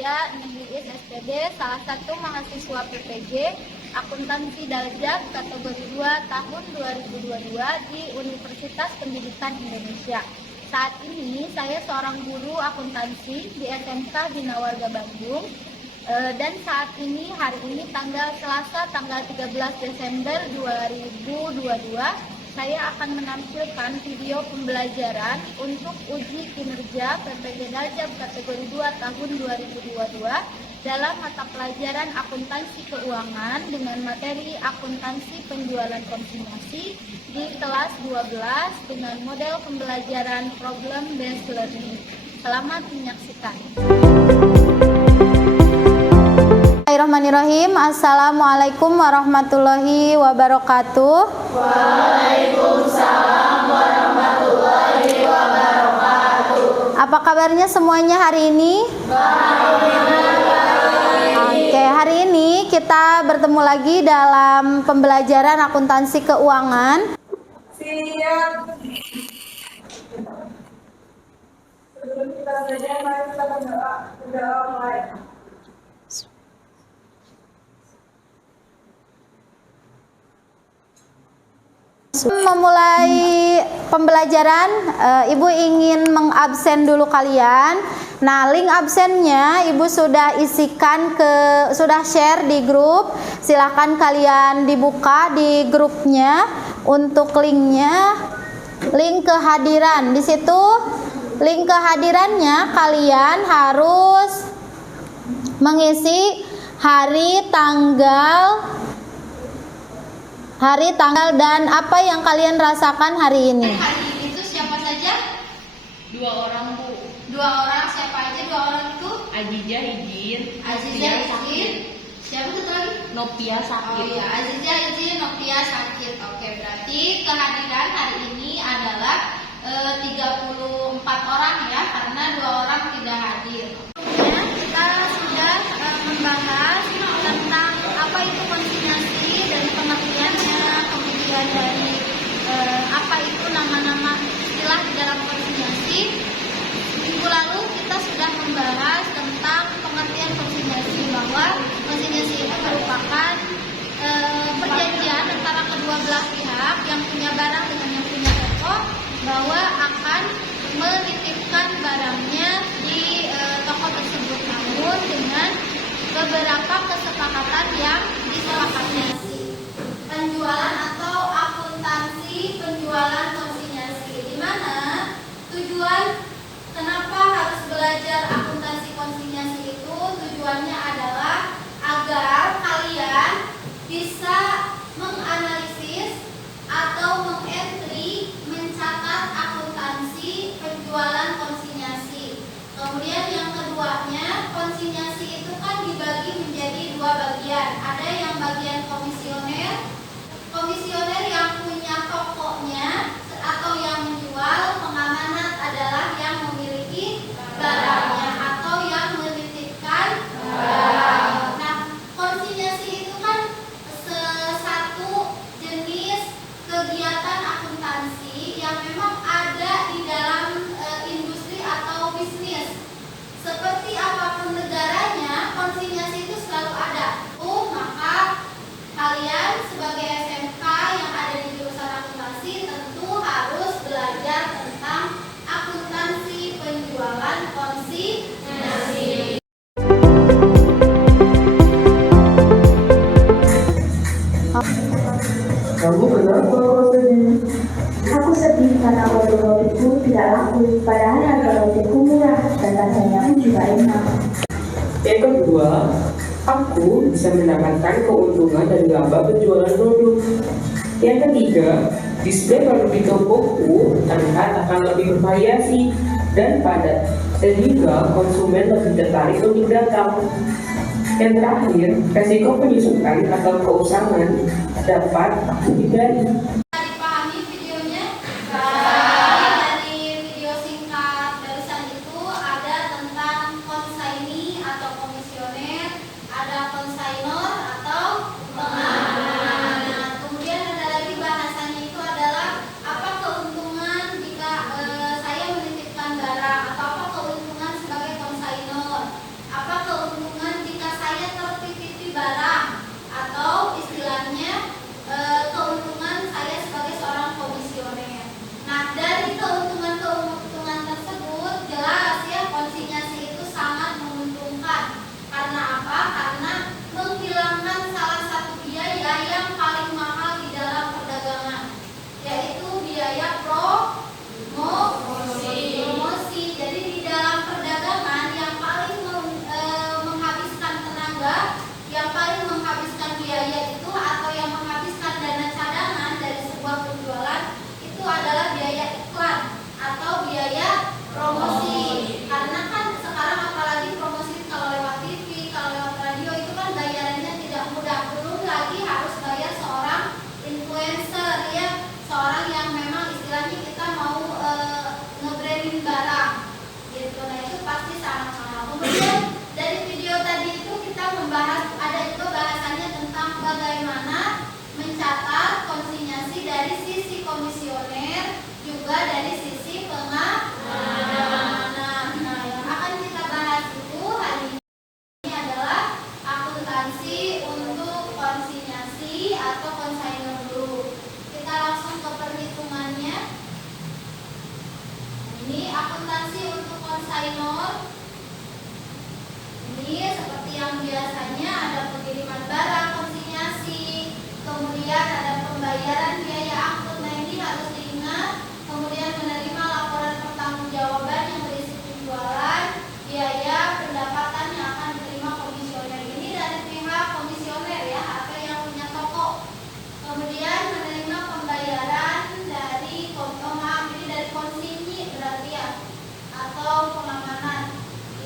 saya Nindriis SPD, salah satu mahasiswa PPG Akuntansi Daljab kategori 2 tahun 2022 di Universitas Pendidikan Indonesia. Saat ini saya seorang guru akuntansi di SMK Bina Warga Bandung. Dan saat ini, hari ini tanggal Selasa, tanggal 13 Desember 2022, saya akan menampilkan video pembelajaran untuk uji kinerja PPG Daljab kategori 2 tahun 2022 dalam mata pelajaran akuntansi keuangan dengan materi akuntansi penjualan konsinyasi di kelas 12 dengan model pembelajaran problem based learning. Selamat menyaksikan. Bismillahirrahmanirrahim. Assalamualaikum warahmatullahi wabarakatuh. Waalaikumsalam warahmatullahi wabarakatuh. Apa kabarnya semuanya hari ini? Oke, hari ini kita bertemu lagi dalam pembelajaran akuntansi keuangan. Siap. Sebelum kita belajar, mari kita berdoa. Berdoa mulai. Memulai pembelajaran, Ibu ingin mengabsen dulu kalian. Nah, link absennya Ibu sudah isikan sudah share di grup. Silahkan kalian dibuka di grupnya untuk linknya, link kehadiran. Di situ link kehadirannya kalian harus mengisi hari, tanggal, dan apa yang kalian rasakan hari ini. Hari ini itu siapa saja? 2 orang, Bu. 2 orang, siapa aja 2 orang itu? Azizah izin. Azizah izin. Siapa satu lagi? Nopia sakit. Oh iya, Azizah izin, Nopia sakit. Oke, berarti kehadiran hari ini adalah 34 orang ya, karena 2 orang tidak hadir. Kemudian kita sudah membahas tentang apa itu konsinyasi dan pengertiannya, kemudian dari apa itu nama-nama istilah di dalam konsinyasi. Minggu lalu kita sudah membahas tentang pengertian konsinyasi, bahwa konsinyasi itu merupakan perjanjian antara kedua belah pihak yang punya barang dengan yang punya toko bahwa akan menitipkan barangnya di toko tersebut, namun dengan beberapa kesepakatan yang disepakati. Penjualan atau akuntansi penjualan konsinyasi, di mana tujuan kenapa harus belajar akuntansi konsinyasi itu, tujuannya adalah agar kalian bisa menganalisis atau mengentry, mencatat akuntansi penjualan konsinyasi. Kemudian yang keduanya, konsinyasi itu kan dibagi menjadi 2 bagian. Ada yang bagian komisioner yang punya tokonya atau yang menjual, pengamanat adalah yang memiliki barangnya atau yang menitipkan barang. Nah, konsinyasi itu kan satu jenis kegiatan akuntansi yang memang ada di dalam industri atau bisnis. Seperti apapun negaranya, konsinyasi itu selalu ada. Maka kalian sebagai SMK yang ada di jurusan akuntansi tentu harus belajar tentang akuntansi penjualan konsinyasi. Kamu kenapa kau sedih? Aku sedih karena roti-rotiku tidak laku, padahal harga rotiku murah dan rasanya pun juga enak. Yang kedua, aku bisa mendapatkan keuntungan dari laba penjualan produk. Yang ketiga, display produk di tokoku terlihat akan lebih bervariasi dan padat, sehingga konsumen lebih tertarik untuk datang. Yang terakhir, resiko penyusukan atau keusangan dapat aku hindari. Dipahami videonya? Dari video singkat barusan itu ada tentang konsaini atau komisioner, ada konsainor atau pengamanat. Kemudian ada lagi bahasanya itu adalah apa keuntungan jika saya menitipkan barang, atau apa keuntungan sebagai konsainor, apa keuntungan promosi. Karena kan sekarang apalagi promosi kalau lewat TV, kalau lewat radio itu kan bayarannya tidak mudah. Belum lagi harus bayar seorang influencer ya, seorang yang memang istilahnya kita mau nge-branding barang gitu. Nah itu pasti sangat mahal. Kemudian dari video tadi itu kita membahas, ada juga bahasannya tentang bagaimana mencatat konsinyasi dari sisi komisioner juga dari sisi pengamanan. Nah, yang akan kita bahas itu hari ini adalah akuntansi untuk konsinyasi atau konsignor dulu. Kita langsung ke perhitungannya. Ini akuntansi untuk konsignor. Ini seperti yang biasanya ada pengiriman barang konsinyasi, kemudian ada pembayaran biaya angkut. Nah ini harus diingat. Kemudian menerima laporan pertanggungjawaban yang berisi penjualan, biaya, pendapatan yang akan diterima komisioner. Ini dari pihak komisioner ya, atau yang punya toko. Kemudian menerima pembayaran dari ini dari konsinyi berarti ya, atau pengamanan.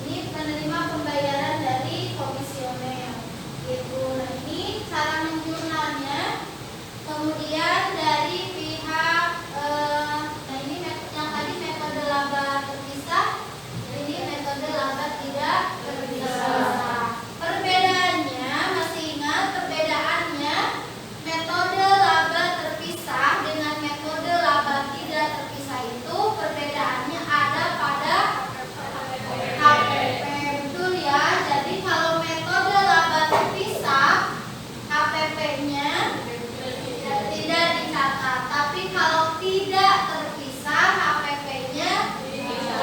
Ini menerima pembayaran dari komisioner gitu. Nah ini cara menjurnalnya. Kemudian dari pihak nah ini yang tadi metode laba terpisah, ini metode laba tidak terpisah. Perbedaannya, masih ingat perbedaannya metode laba terpisah dengan metode laba tidak terpisah itu perbedaannya ada pada HPP. Betul ya. Jadi kalau metode laba terpisah HPP-nya tidak dicatat, tapi kalau tidak terpisah HPP-nya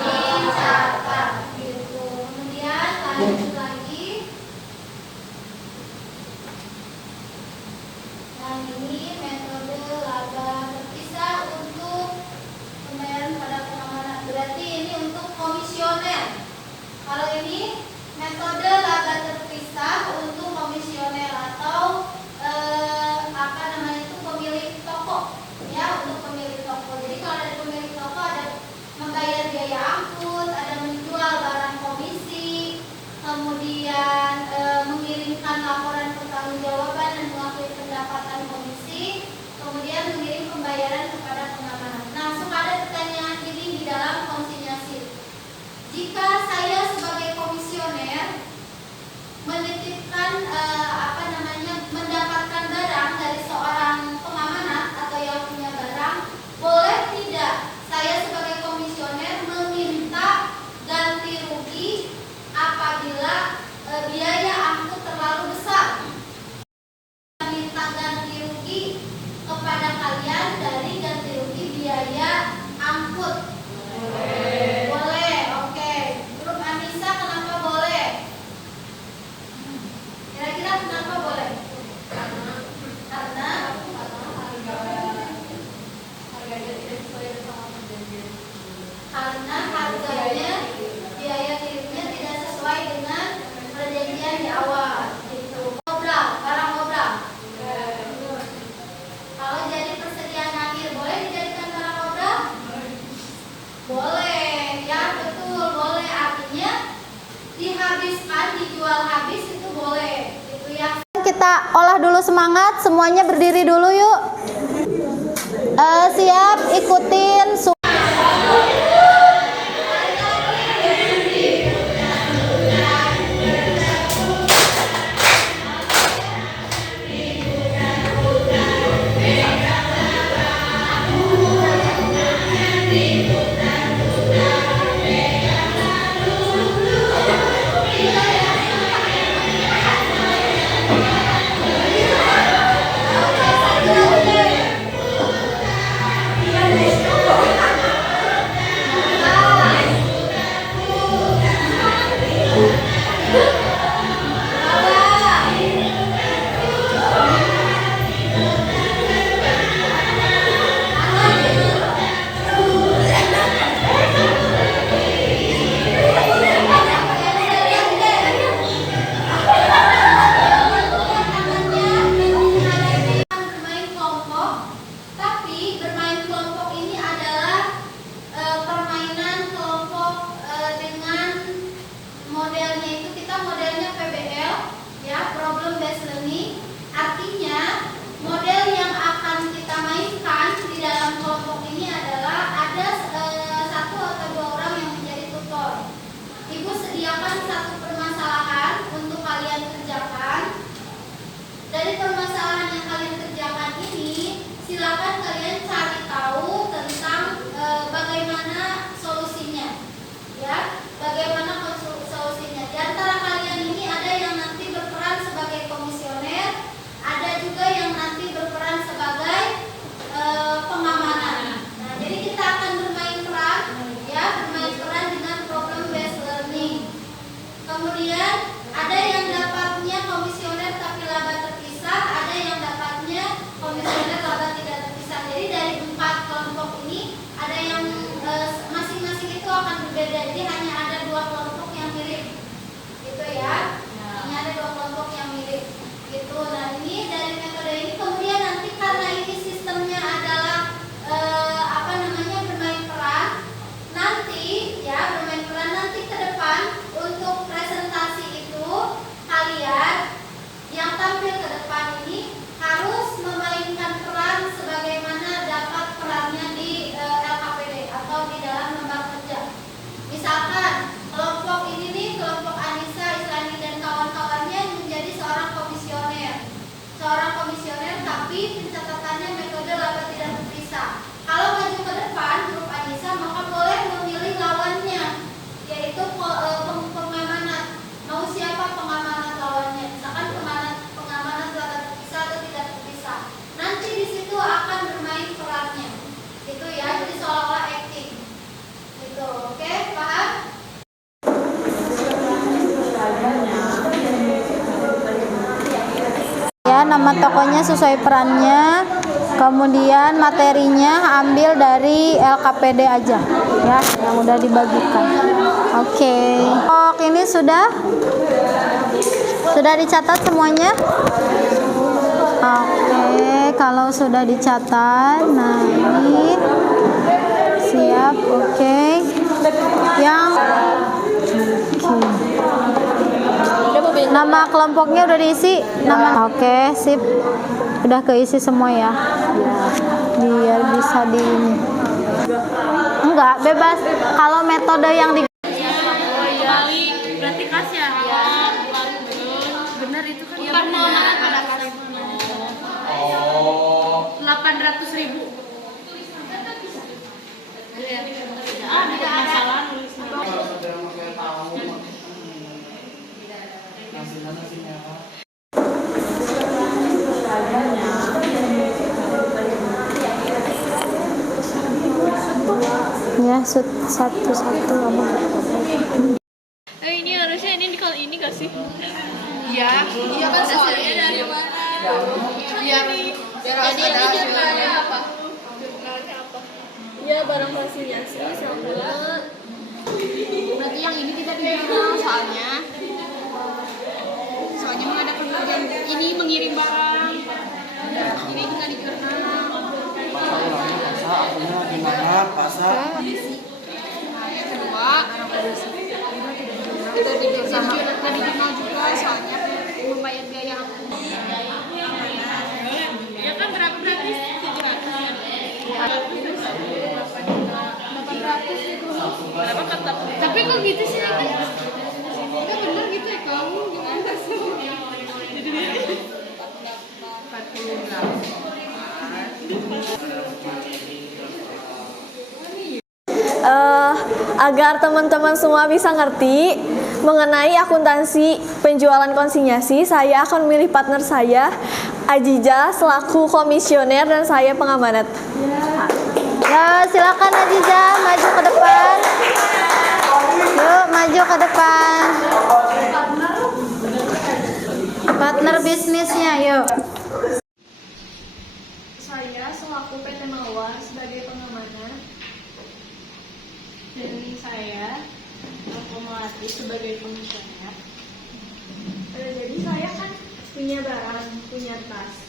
dicatat gitu. Kemudian lanjut lagi. Nah ini metode laba terpisah untuk pembayaran pada pengamanan. Berarti ini untuk komisioner. Kalau ini metode laba terpisah untuk komisioner atau apa namanya itu pemilik toko ya, untuk pemilik toko. Jadi kalau dari pemilik toko ada membayar biaya angkut, ada menjual barang komisi, kemudian mengirimkan laporan pertanggungjawaban dan mengakui pendapatan komisi, kemudian mengirim pembayaran kepada pengamanan. Nah, suka ada pertanyaan ini di dalam konsinyasi. Jika saya sebagai komisioner menitipkan mendapatkan barang dari seorang pengamanan atau yang punya barang, boleh tidak saya sebagai komisioner meminta ganti rugi apabila biaya angkut terlalu besar? Minta ganti rugi kepada kalian dari ganti rugi biaya angkut. Boleh, oke. Grup Anissa kenapa boleh? Kira-kira kenapa boleh? Karena harganya tidak sesuai dengan perjanjian. Karena harganya, biaya kirimnya tidak sesuai dengan perjanjian di awal. Gitu. Barang ngobrol. Kalau jadi persediaan akhir, boleh dijadikan barang ngobrol? Boleh, ya betul, boleh. Artinya dihabiskan, dijual habis itu boleh. Itu ya. Kita olah dulu semangat, semuanya berdiri dulu yuk. Siap, ikutin. nama tokonya sesuai perannya. Kemudian materinya ambil dari LKPD aja ya, yang udah dibagikan. Oke. Oh, ini sudah dicatat semuanya? Oke, kalau sudah dicatat, nah ini siap. Oke. Yang nama kelompoknya udah diisi? Oke, sip. Udah keisi semua ya. Biar bisa di ini. Enggak, bebas. Kalau metode yang di Berarti kas ya? Ya. Benar itu kan yang pada kas. 800.000. Ada masalah nulisnya. ya satu-satu apa? Ini harusnya kalau ini gak sih? Iya. Iya kan soalnya dari mana? Biar jadi ini jurnalnya apa? Jurnalnya apa? Ya barang konsinyasi sama. Berarti yang ini tidak di jurnal soalnya mengadakan kerjaan ini mengirim barang. Ini juga di jurnal. Pasar. Yang kedua, kita di jurnal juga soalnya membayar biaya aku. Ya kan berapa berarti? 800 itu. Berapa kata? Tapi kok gitu sih kan? Ya benar gitu ya kamu gimana sih? Agar teman-teman semua bisa ngerti mengenai akuntansi penjualan konsinyasi, saya akan memilih partner saya, Ajiza, selaku komisioner dan saya pengamanat. Ya, silakan Ajiza maju ke depan. Yuk, maju ke depan. Partner bisnisnya, yuk. Saya selaku PT Mawar sebagai pengamanat. Dan saya Melati sebagai komisioner. Jadi saya kan punya barang, punya tas,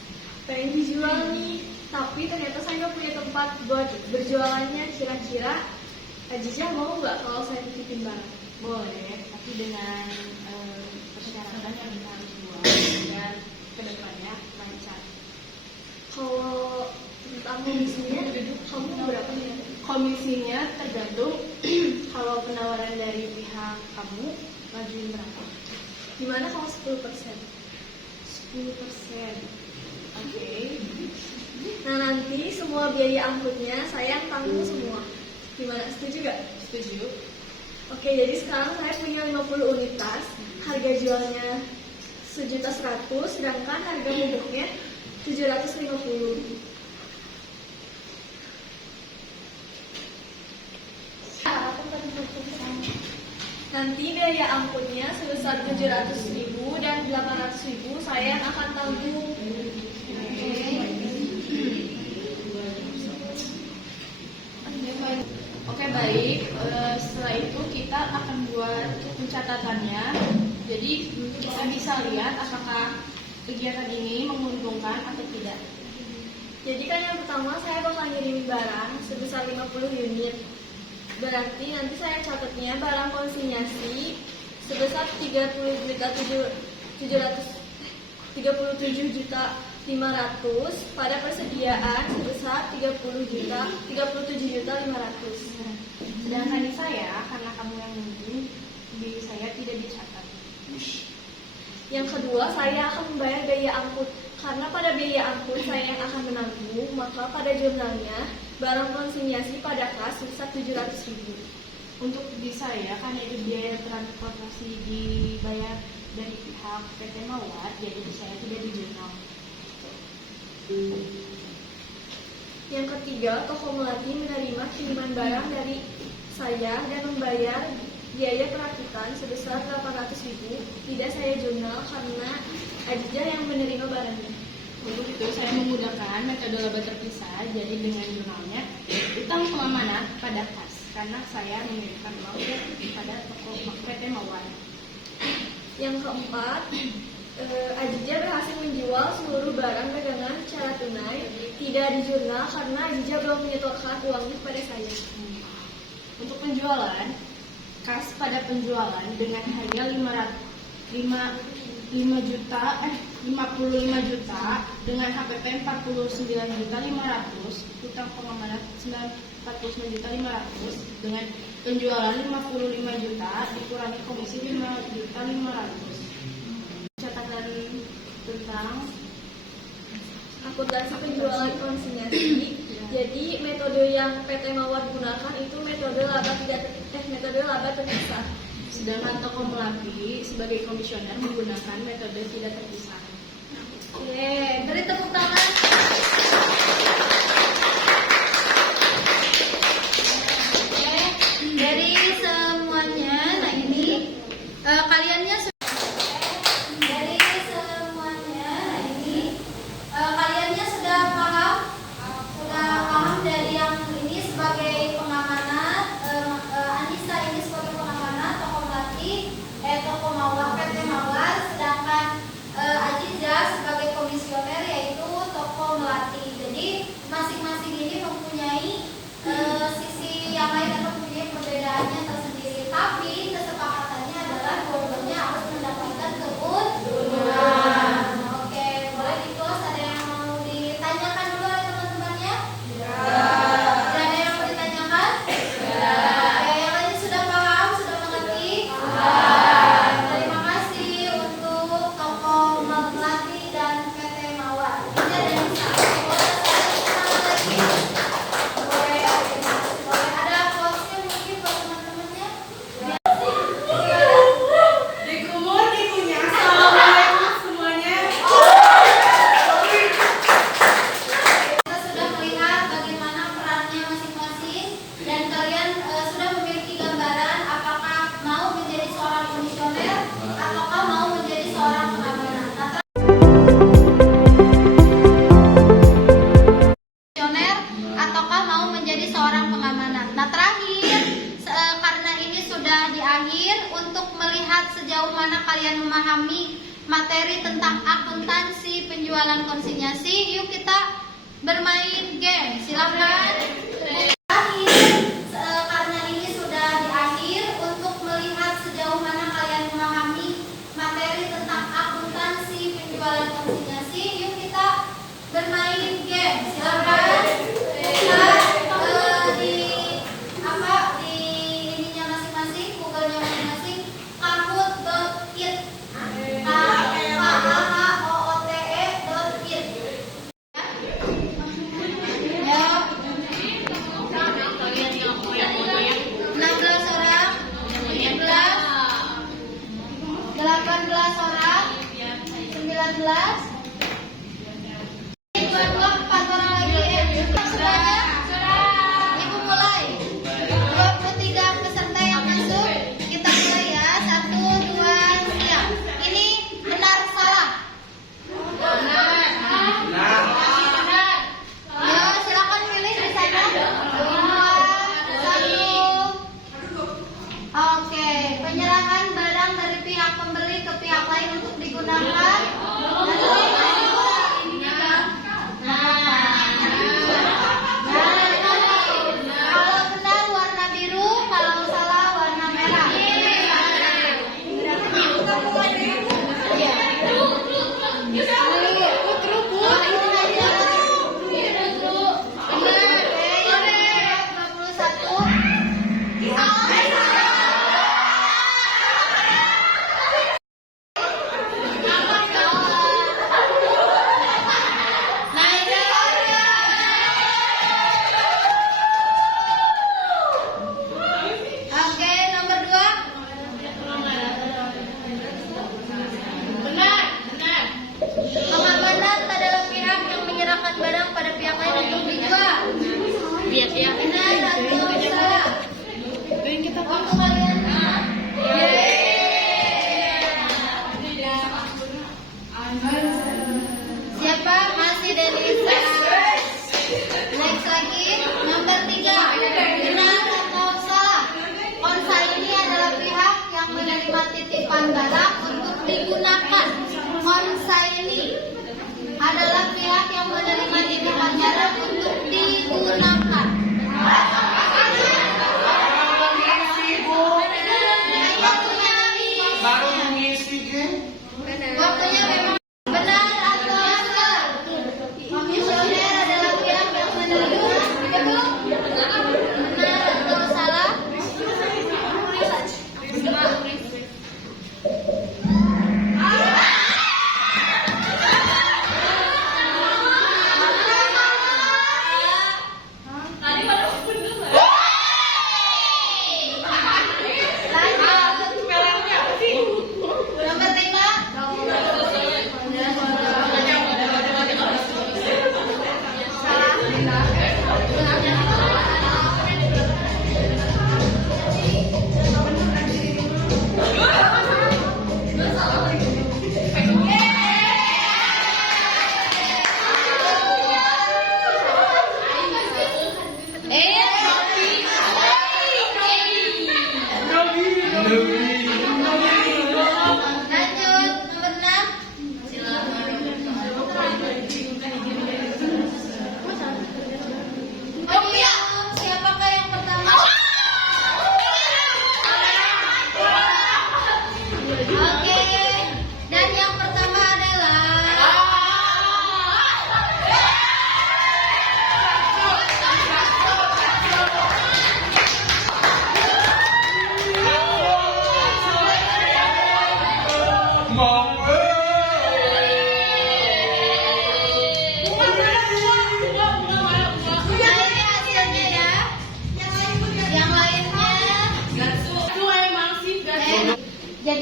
pengen dijual nih, tapi ternyata saya nggak punya tempat buat berjualannya. Kira-kira Ajiza mau nggak kalau saya titipin barang? Boleh, tapi dengan persyaratan yang kita harus buat dan kedepannya lancar. Kalau tentang komisinya, kamu berapa nih? Komisinya tergantung kalau penawaran dari pihak kamu ngajuin berapa. Gimana kalau 10%? 10%. Oke. Nah nanti semua biaya angkutnya saya yang tanggung semua. Gimana? Setuju gak? Setuju. Oke, jadi sekarang saya punya 50 unit tas. Harga jualnya 1.100.000, sedangkan harga pupuknya 750. Nanti biaya angkutnya sebesar 700.000 dan 800.000 saya yang akan tanggung. Oke, baik. Setelah itu kita akan buat pencatatannya. Jadi kita bisa lihat apakah kegiatan ini menguntungkan atau tidak. Jadi kan yang pertama saya bakal ngirim barang sebesar 50 unit. Berarti nanti saya catatnya barang konsinyasi sebesar 37.500.000 pada persediaan sebesar 37.500.000. Sedangkan di saya, karena kamu yang nunggu, di saya tidak dicatat. Yang kedua, saya akan membayar biaya angkut. Karena pada biaya angkut saya yang akan menanggung, maka pada jurnalnya barang konsinyasi pada kas sebesar 700.000. Untuk di saya, karena itu biaya transportasi dibayar dari pihak PT Mawar, jadi di saya tidak di jurnal. Yang ketiga, toko Melati menerima kiriman barang dari saya dan membayar biaya perakitan sebesar 800.000. Tidak saya jurnal karena Ajiza yang menerima barangnya. Untuk itu saya menggunakan metode laba terpisah, jadi dengan jurnalnya utang pengamanat pada kas, karena saya mengirimkan uang kepada toko PT Mawar. Yang keempat, Ajija berhasil menjual seluruh barang dagangan secara tunai, tidak di jurnal karena Ajija belum menyetorkan uangnya kepada saya. Untuk penjualan, kas pada penjualan dengan harga 55 juta dengan HPP 49.500, utang pengamanat 49.500 dengan penjualan 55 juta dikurangi komisi 5.500. Catatan tentang Akuntansi penjualan konsinyasi. Jadi metode yang PT Mawar gunakan itu metode laba terpisah. sedangkan toko Melati sebagai komisioner menggunakan metode tidak terpisah. Oke, beri tepuk tangan. Oke, dari semuanya, nah ini kaliannya dari semuanya, nah ini kaliannya sudah paham dari yang ini sebagai pengamanat, Anissa ini sebagai pengamanat, toko Melati, toko Mawar, PT Mawar, sedangkan Aziza sebagai komisioner yaitu toko Melati. Jadi masing-masing ini mempunyai sisi yang lain atau mempunyai perbedaannya tersendiri. Tapi kesepakatannya adalah dua-duanya harus mendapatkan keuntungan. Oke, boleh di-close. Ada yang mau ditanyakan dulu oleh teman-temannya? Tidak ada yang mau ditanyakan? Oke, yang lain sudah paham, sudah mengerti? Terima kasih untuk toko Melati dan PT Mawar. Ini ada yang bisa. Boleh saya lagi? Boleh ada quotes-nya mungkin buat teman-temannya? Dikumur, dikunyah. Assalamualaikum semuanya. Kita sudah melihat bagaimana perannya masing-masing dan kalian sudah memiliki gambaran apakah mau menjadi seorang komisioner ataukah mau menjadi seorang pengamanat. Komisioner ataukah mau menjadi seorang pengamanat. Nah, terakhir karena ini sudah di akhir, untuk melihat sejauh mana kalian memahami materi tentang akuntansi penjualan konsinyasi, yuk kita bermain game. Silahkan. Terakhir, karena ini sudah di akhir, untuk melihat sejauh mana kalian memahami materi tentang akuntansi penjualan konsinyasi, yuk kita bermain game. Silahkan. Kita di ininya masing-masing, Google-nya masing-masing, kahoot.it. Kahoot.it. Ya.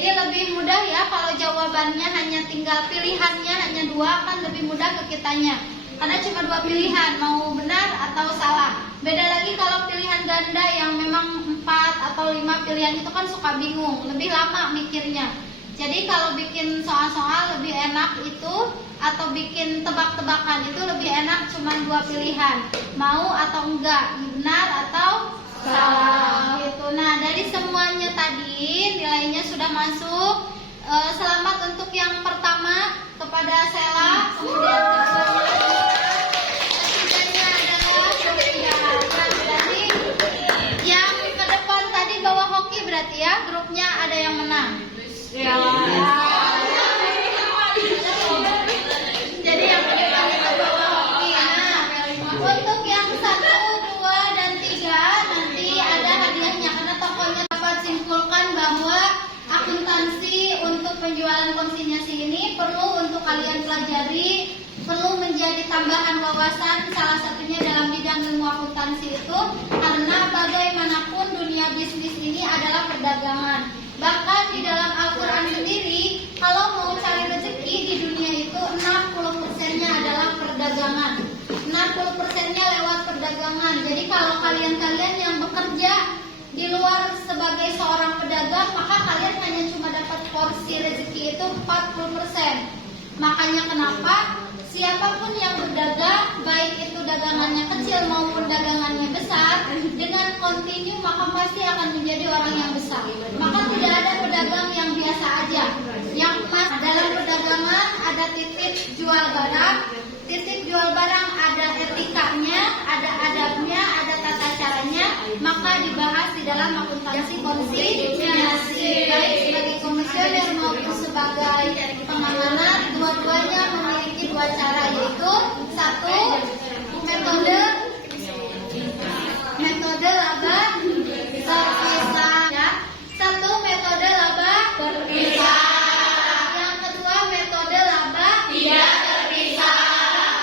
Jadi lebih mudah ya kalau jawabannya hanya tinggal pilihannya hanya 2, kan lebih mudah ke kitanya. Karena cuma 2 pilihan, mau benar atau salah. Beda lagi kalau pilihan ganda yang memang 4 atau 5 pilihan itu kan suka bingung, lebih lama mikirnya. Jadi kalau bikin soal-soal lebih enak itu, atau bikin tebak-tebakan itu lebih enak cuma 2 pilihan, mau atau enggak, benar atau salah gitu. Nah, dari semuanya tadi nilainya sudah masuk. Selamat untuk yang pertama kepada Sela, kemudian ketiganya adalah Sofia. Berarti yang ke depan tadi bawa hoki berarti ya grupnya ada yang menang. Ya. Jadi yang ke depan itu bawa hoki. Nah, untuk yang 1, 2, dan 3 nanti ada hadiahnya karena tokonya dapat simpulkan bahwa akuntansi untuk penjualan konsinyasi ini perlu untuk kalian pelajari, perlu menjadi tambahan wawasan salah satunya dalam bidang ilmu akuntansi itu, karena bagaimanapun dunia bisnis ini adalah perdagangan. Bahkan di dalam Al-Quran sendiri, kalau mau cari rezeki di dunia itu 60%-nya adalah perdagangan, 60%-nya lewat perdagangan. Jadi kalau kalian-kalian yang bekerja di luar sebagai seorang pedagang, maka kalian hanya cuma dapat porsi rezeki itu 40%. Makanya kenapa siapapun yang berdagang, baik itu dagangannya kecil maupun dagangannya besar, dengan kontinu maka pasti akan menjadi orang yang besar. Maka tidak ada pedagang yang biasa aja. Yang dalam perdagangan ada titip jual barang. Titip jual barang ada etikanya, ada adabnya, ada tata caranya. Maka dibahas di dalam akuntansi konsinyasi, baik sebagai komisioner maupun sebagai pengamanat. Dua-duanya memiliki 2 cara, yaitu 1 metode laba terpisah ya. 1 metode laba terpisah. Yang kedua metode laba tidak terpisah.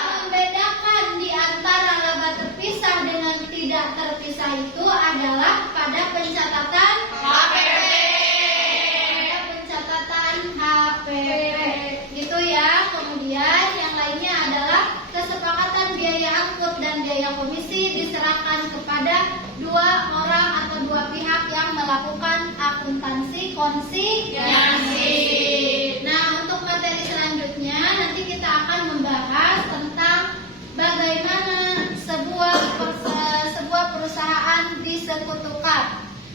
Membedakan di antara laba terpisah dengan tidak terpisah itu adalah pada pencatatan HPP. Gitu ya. Kemudian yang lainnya adalah kesepakatan biaya angkut dan biaya komisi diserahkan kepada 2 orang atau 2 pihak yang melakukan akuntansi konsinyasi. Nah, untuk materi selanjutnya nanti kita akan membahas tentang bagaimana sebuah perusahaan disekutukan.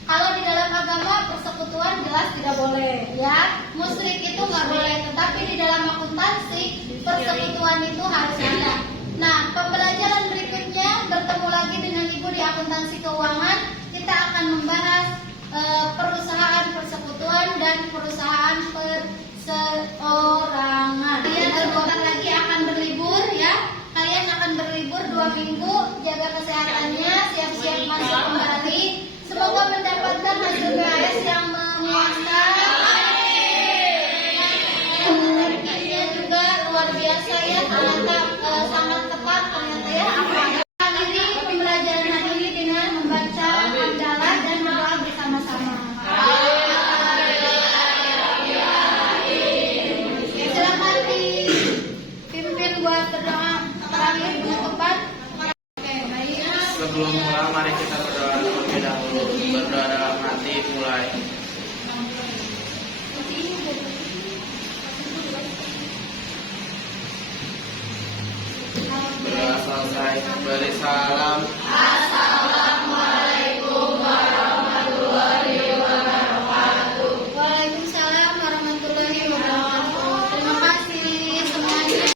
Kalau di dalam agama persekutuan jelas tidak boleh, ya. Musyrik itu nggak boleh, tetapi di dalam akuntansi persekutuan itu harus ada. Nah, pembelajaran berikutnya bertemu lagi dengan Ibu di akuntansi keuangan. Kita akan membahas perusahaan persekutuan dan perusahaan perseorangan. Kalian sebentar lagi akan berlibur, ya. Kalian akan berlibur 2 minggu, jaga kesehatannya, siap-siap masuk kembali. Semoga mendapatkan hasil BAS yang memuaskan. Energinya juga luar biasa ya, sangat tepat ternyata ya. Akhiri pembelajaran hari ini dengan membaca hamdalah dan berdoa bersama-sama. Silakan dipimpin buat berdoa terakhir dengan tepat. Oke, baik. Sebelum mulai, mari kita berdoa terlebih dahulu. Berdoa dalam hati, mulai. Berdoa selesai. Beri salam.